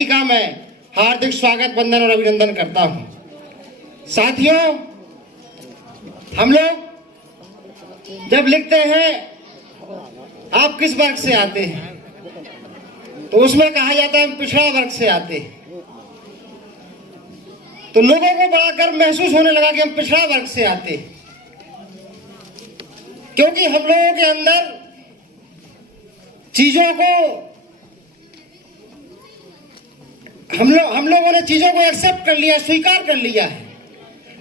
का मैं हार्दिक स्वागत, वंदन और अभिनंदन करता हूं। साथियों, हम लोग जब लिखते हैं आप किस वर्ग से आते हैं तो उसमें कहा जाता है हम पिछड़ा वर्ग से आते हैं। तो लोगों को बड़ा गर्व महसूस होने लगा कि हम पिछड़ा वर्ग से आते हैं, क्योंकि हम लोगों के अंदर चीजों को हम लोगों ने चीजों को एक्सेप्ट कर लिया, स्वीकार कर लिया है।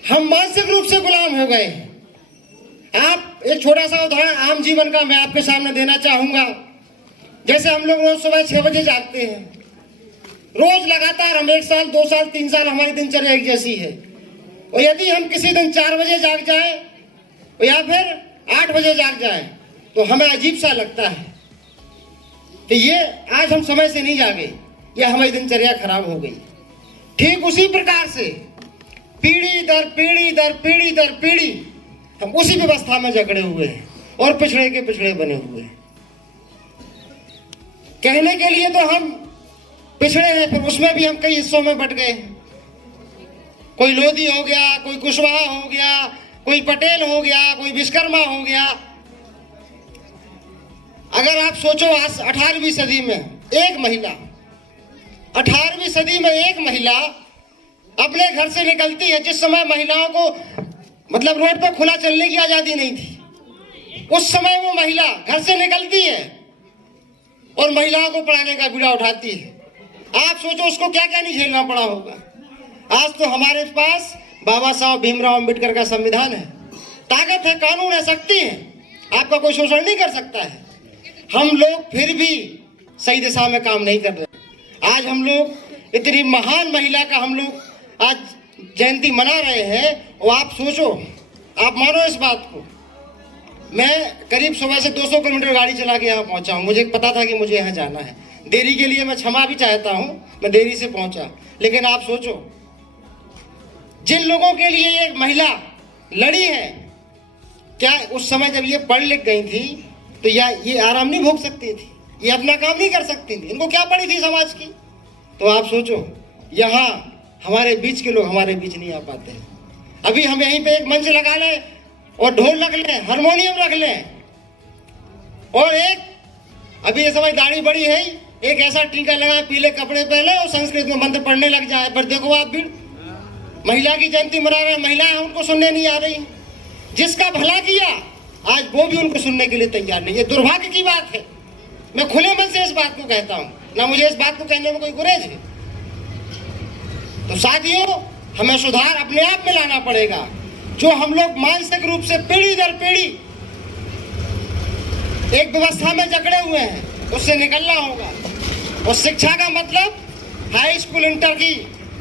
हम मानसिक रूप से गुलाम हो गए हैं। आप एक छोटा सा उदाहरण आम जीवन का मैं आपके सामने देना चाहूंगा। जैसे हम लोग रोज सुबह 6 बजे जागते हैं, रोज लगातार हम 1 साल 2 साल 3 साल हमारी दिनचर्या एक जैसी है। और यदि हम किसी दिन 4 बजे जाग जाए या फिर 8 बजे जाग जाए तो हमें अजीब सा लगता है कि ये आज हम समय से नहीं जागे, या हमारी दिनचर्या खराब हो गई। ठीक उसी प्रकार से पीढ़ी दर पीढ़ी दर पीढ़ी दर पीढ़ी हम उसी व्यवस्था में जकड़े हुए हैं और पिछड़े के पिछड़े बने हुए हैं। कहने के लिए तो हम पिछड़े हैं, फिर उसमें भी हम कई हिस्सों में बट गए हैं। कोई लोधी हो गया, कोई कुशवाहा हो गया, कोई पटेल हो गया, कोई विश्वकर्मा हो गया। अगर आप सोचो, आज 18वीं सदी में एक महिला 18वीं सदी में एक महिला अपने घर से निकलती है, जिस समय महिलाओं को मतलब रोड पर खुला चलने की आजादी नहीं थी, उस समय वो महिला घर से निकलती है और महिलाओं को पढ़ाने का बीड़ा उठाती है। आप सोचो उसको क्या क्या नहीं झेलना पड़ा होगा। आज तो हमारे पास बाबा साहब भीमराव अंबेडकर का संविधान है, ताकत है, कानून है, शक्ति है, आपका कोई शोषण नहीं कर सकता है। हम लोग फिर भी सही दिशा में काम नहीं कर रहे। आज हम लोग इतनी महान महिला का हम लोग आज जयंती मना रहे हैं, और आप सोचो, आप मानो इस बात को, मैं करीब सुबह से 200 किलोमीटर गाड़ी चला के यहाँ पहुँचा हूँ। मुझे पता था कि मुझे यहाँ जाना है। देरी के लिए मैं क्षमा भी चाहता हूँ, मैं देरी से पहुँचा। लेकिन आप सोचो, जिन लोगों के लिए एक महिला लड़ी है, क्या उस समय जब ये पढ़ लिख गई थी तो ये आराम नहीं भोग सकती थी, ये अपना काम नहीं कर सकती थी, इनको क्या पड़ी थी समाज की। तो आप सोचो, यहाँ हमारे बीच के लोग हमारे बीच नहीं आ पाते हैं। अभी हम यहीं पे एक मंच लगा लें और ढोल रख लें, हारमोनियम रख लें, और एक अभी ये समय दाढ़ी बड़ी है, एक ऐसा टीका लगाए, पीले कपड़े पहने और संस्कृत में मंत्र पढ़ने लग जाए। पर देखो आप भी महिला की जयंती मना रहे हैं, महिलाएं उनको सुनने नहीं आ रही। जिसका भला किया आज वो भी उनको सुनने के लिए तैयार नहीं। ये दुर्भाग्य की बात है। मैं खुले मन से इस बात को कहता हूं, ना मुझे इस बात को कहने में कोई गुरेज है। तो साथियों, हमें सुधार अपने आप में लाना पड़ेगा। जो हम लोग मानसिक रूप से पीढ़ी दर पीढ़ी एक व्यवस्था में जकड़े हुए हैं, उससे निकलना होगा। और शिक्षा का मतलब हाई स्कूल, इंटर की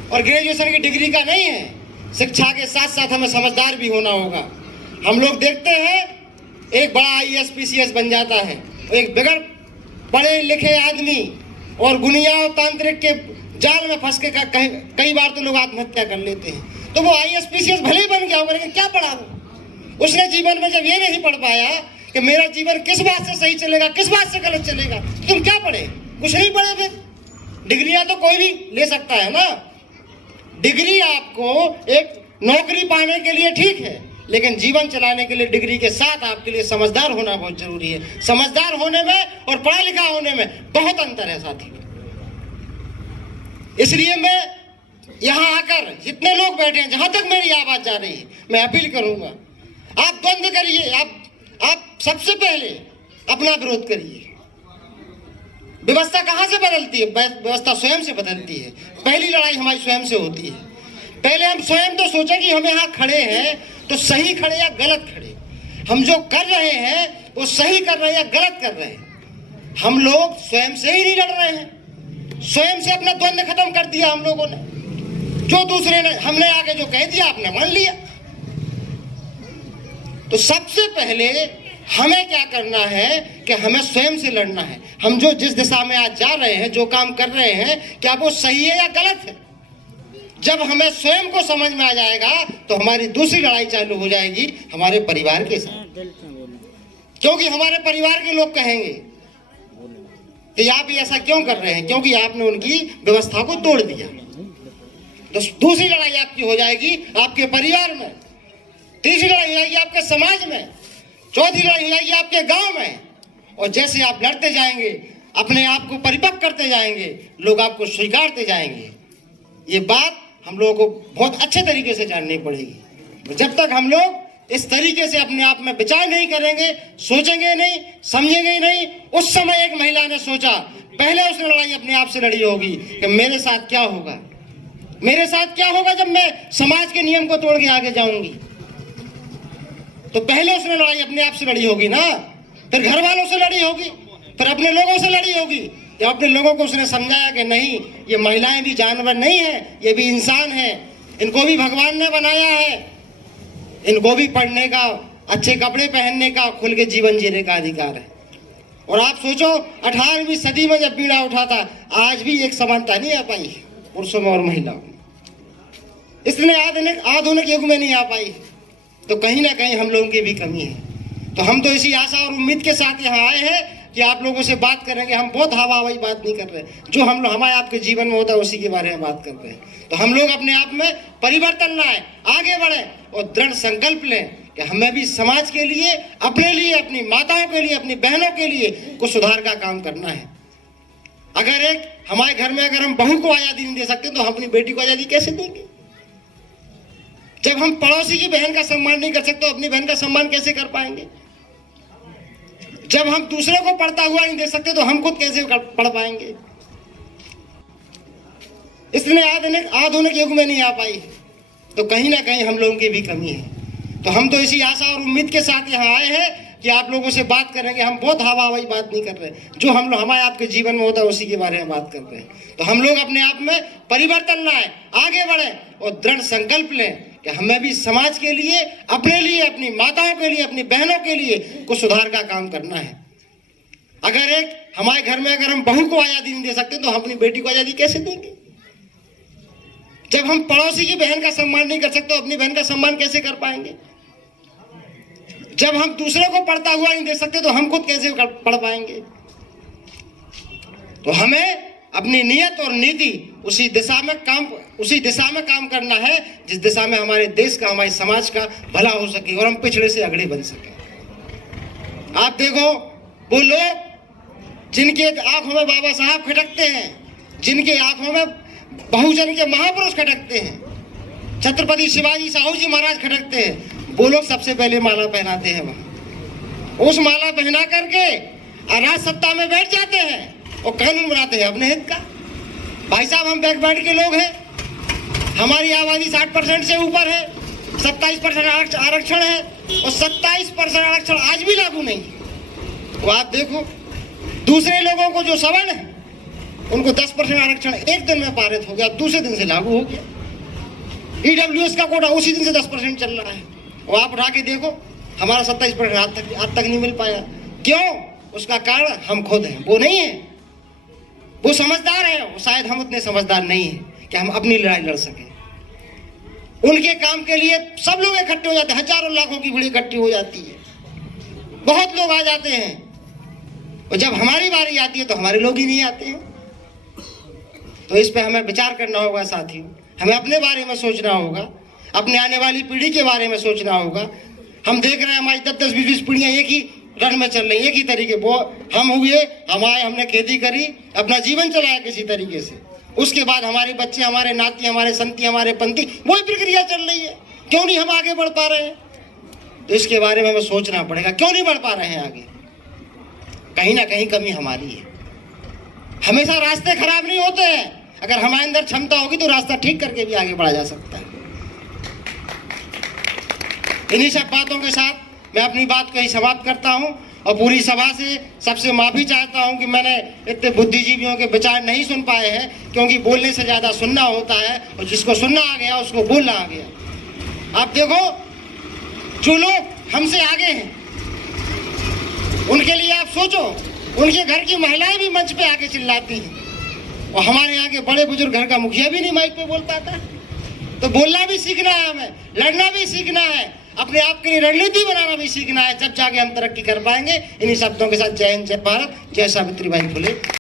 और ग्रेजुएशन की डिग्री का नहीं है। शिक्षा के साथ साथ हमें समझदार भी होना होगा। हम लोग देखते हैं एक बड़ा IAS PCS बन जाता है, एक बगैर पढ़े लिखे आदमी और गुनिया और तांत्रिक के जाल में फंस के कई बार तो लोग आत्महत्या कर लेते हैं। तो वो IAS PCS भले ही बन गया होगा, लेकिन क्या पढ़ा वो? उसने जीवन में जब ये नहीं पढ़ पाया कि मेरा जीवन किस बात से सही चलेगा, किस बात से गलत चलेगा, तो तुम क्या पढ़े? कुछ नहीं पढ़े। फिर डिग्रियां तो कोई भी ले सकता है ना। डिग्री आपको एक नौकरी पाने के लिए ठीक है, लेकिन जीवन चलाने के लिए डिग्री के साथ आपके लिए समझदार होना बहुत जरूरी है। समझदार होने में और पढ़ा लिखा होने में बहुत अंतर है साथी। इसलिए मैं यहां आकर जितने लोग बैठे हैं, जहां तक मेरी आवाज जा रही है, मैं अपील करूंगा, आप द्वंद्व करिए। आप सबसे पहले अपना विरोध करिए। व्यवस्था कहां से बदलती है? व्यवस्था स्वयं से बदलती है। पहली लड़ाई हमारी स्वयं से होती है। पहले हम स्वयं तो सोचें कि हम यहाँ खड़े हैं तो सही खड़े या गलत खड़े। हम जो कर रहे हैं वो सही कर रहे हैं या गलत कर रहे हैं। हम लोग स्वयं से ही नहीं लड़ रहे हैं। स्वयं से अपना द्वंद्व खत्म कर दिया हम लोगों ने। जो दूसरे ने हमने आगे जो कह दिया आपने मान लिया। तो सबसे पहले हमें क्या करना है कि हमें स्वयं से लड़ना है। हम जो जिस दिशा में आज जा रहे हैं, जो काम कर रहे हैं, क्या वो सही है या गलत है? जब हमें स्वयं को समझ में आ जाएगा तो हमारी दूसरी लड़ाई चालू हो जाएगी हमारे परिवार के साथ। क्योंकि हमारे परिवार के लोग कहेंगे कि आप ये ऐसा क्यों कर रहे हैं, क्योंकि आपने उनकी व्यवस्था को तोड़ दिया। तो दूसरी लड़ाई आपकी हो जाएगी आपके परिवार में, तीसरी लड़ाई हो जाएगी आपके समाज में, चौथी लड़ाई हो जाएगी आपके गांव में। और जैसे आप लड़ते जाएंगे, अपने आप को परिपक्व करते जाएंगे, लोग आपको स्वीकारते जाएंगे। ये बात हम लोगों को बहुत अच्छे तरीके से जाननी पड़ेगी। जब तक हम लोग इस तरीके से अपने आप में विचार नहीं करेंगे, सोचेंगे नहीं, समझेंगे नहीं। उस समय एक महिला ने सोचा, पहले उसने लड़ाई अपने आप से लड़ी होगी कि मेरे साथ क्या होगा, मेरे साथ क्या होगा जब मैं समाज के नियम को तोड़ के आगे जाऊंगी। तो पहले उसने लड़ाई अपने आप से लड़ी होगी ना, फिर घर वालों से लड़ी होगी, फिर अपने लोगों से लड़ी होगी। या अपने लोगों को उसने समझाया कि नहीं, ये महिलाएं भी जानवर नहीं है, ये भी इंसान है, इनको भी भगवान ने बनाया है, इनको भी पढ़ने का, अच्छे कपड़े पहनने का, खुल के जीवन जीने का अधिकार है। और आप सोचो 18वीं सदी में जब बीड़ा उठा था, आज भी एक समानता नहीं आ पाई पुरुषों में और महिलाओं में, इसलिए आधुनिक युग में नहीं आ पाई। तो कहीं ना कहीं हम लोगों की भी कमी है। तो हम तो इसी आशा और उम्मीद के साथ यहाँ आए हैं कि आप लोगों से बात करेंगे। हम बहुत हवाई बात नहीं कर रहे, जो हमारे आपके जीवन में होता है उसी के बारे में बात कर रहे हैं। तो हम लोग अपने आप में परिवर्तन लाएं, आगे बढ़ें और दृढ़ संकल्प लें कि हमें भी समाज के लिए, अपने लिए, अपनी माताओं के लिए, अपनी बहनों के लिए कुछ सुधार का काम करना है। अगर एक हमारे घर में अगर हम बहू को आज़ादी नहीं दे सकते तो हम अपनी बेटी को आज़ादी कैसे देंगे? जब हम पड़ोसी की बहन का सम्मान नहीं कर सकते तो अपनी बहन का सम्मान कैसे कर पाएंगे? जब हम दूसरे को पढ़ता हुआ नहीं देख सकते तो हम खुद कैसे पढ़ पाएंगे? इसलिए आधुनिक युग में नहीं आ पाई। तो कहीं ना कहीं हम लोगों की भी कमी है। तो हम तो इसी आशा और उम्मीद के साथ यहाँ आए हैं कि आप लोगों से बात करेंगे। हम बहुत हवाई बात नहीं कर रहे, जो हमारे आपके जीवन में होता है उसी के बारे में बात कर रहे हैं। तो हम लोग अपने आप में परिवर्तन लाएं, आगे बढ़ें और दृढ़ संकल्प लें कि हमें भी समाज के लिए, अपने लिए, अपनी माताओं के लिए, अपनी बहनों के लिए कुछ सुधार का काम करना है। अगर एक हमारे घर में अगर हम बहू को आज़ादी नहीं दे सकते तो हम अपनी बेटी को आज़ादी कैसे देंगे? जब हम पड़ोसी की बहन का सम्मान नहीं कर सकते तो अपनी बहन का सम्मान कैसे कर पाएंगे? जब हम दूसरे को पढ़ता हुआ नहीं देख सकते तो हम खुद कैसे पढ़ पाएंगे? तो हमें अपनी नियत और नीति उसी दिशा में काम करना है जिस दिशा में हमारे देश का, हमारे समाज का भला हो सके और हम पिछड़े से अगड़े बन सके। आप देखो, वो लोग जिनके आंखों में बाबा साहब खटकते हैं, जिनके आंखों में बहुजन के महापुरुष खटकते हैं, छत्रपति शिवाजी साहू जी महाराज खटकते हैं, वो लोग सबसे पहले माला पहनाते हैं। वहां उस माला पहना करके राज सत्ता में बैठ जाते हैं और कानून बनाते हैं अपने हित का। भाई साहब, हम बैकवर्ड के लोग हैं, हमारी आबादी 60% से ऊपर है, 27% आरक्षण है और 27% आरक्षण आज भी लागू नहीं। तो आप देखो, दूसरे लोगों को जो सवर्ण है उनको 10% आरक्षण एक दिन में पारित हो गया, दूसरे दिन से लागू हो गया। ईडब्ल्यूएस का कोटा उसी दिन से 10% चल रहा है और आप उठा के देखो, हमारा 27% आज तक नहीं मिल पाया। क्यों? उसका कारण हम खुद हैं, वो नहीं है। वो समझदार है, शायद हम उतने समझदार नहीं हैं कि हम अपनी लड़ाई लड़ सकें। उनके काम के लिए सब लोग इकट्ठे हो जाते हैं, हजारों लाखों की भीड़ इकट्ठी हो जाती है, बहुत लोग आ जाते हैं। और जब हमारी बारी आती है तो हमारे लोग ही नहीं आते हैं। तो इस पे हमें विचार करना होगा साथियों। हमें अपने बारे में सोचना होगा, अपने आने वाली पीढ़ी के बारे में सोचना होगा। हम देख रहे हैं हमारी 10-10, 20-20 पीढ़ियां एक ही रन में चल रही, एक ही तरीके। वो हम हुए, हमने खेती करी, अपना जीवन चलाया किसी तरीके से, उसके बाद हमारे बच्चे, हमारे नाती, हमारे संती, हमारे पंथी, वही प्रक्रिया चल रही है। क्यों नहीं हम आगे बढ़ पा रहे हैं? तो इसके बारे में हमें सोचना पड़ेगा, क्यों नहीं बढ़ पा रहे हैं आगे? कहीं ना कहीं कमी हमारी है। हमेशा रास्ते खराब नहीं होते हैं, अगर हमारे अंदर क्षमता होगी तो रास्ता ठीक करके भी आगे बढ़ा जा सकता है। इन्हीं सब बातों के साथ मैं अपनी बात को ही समाप्त करता हूं और पूरी सभा से सबसे माफी चाहता हूं कि मैंने इतने बुद्धिजीवियों के विचार नहीं सुन पाए हैं, क्योंकि बोलने से ज्यादा सुनना होता है और जिसको सुनना आ गया उसको बोलना आ गया। आप देखो, जो लोग हमसे आगे हैं उनके लिए आप सोचो, उनके घर की महिलाएं भी मंच पे आके चिल्लाती हैं और हमारे यहाँ के बड़े बुजुर्ग, घर का मुखिया भी नहीं माइक पे बोल पाता। तो बोलना भी सीखना है, हमें लड़ना भी सीखना है, अपने आप के लिए रणनीति बनाना भी सीखना है, जब जाके हम तरक्की कर पाएंगे। इन्हीं शब्दों के साथ जय हिंद, जय भारत, जय सावित्रीबाई फुले।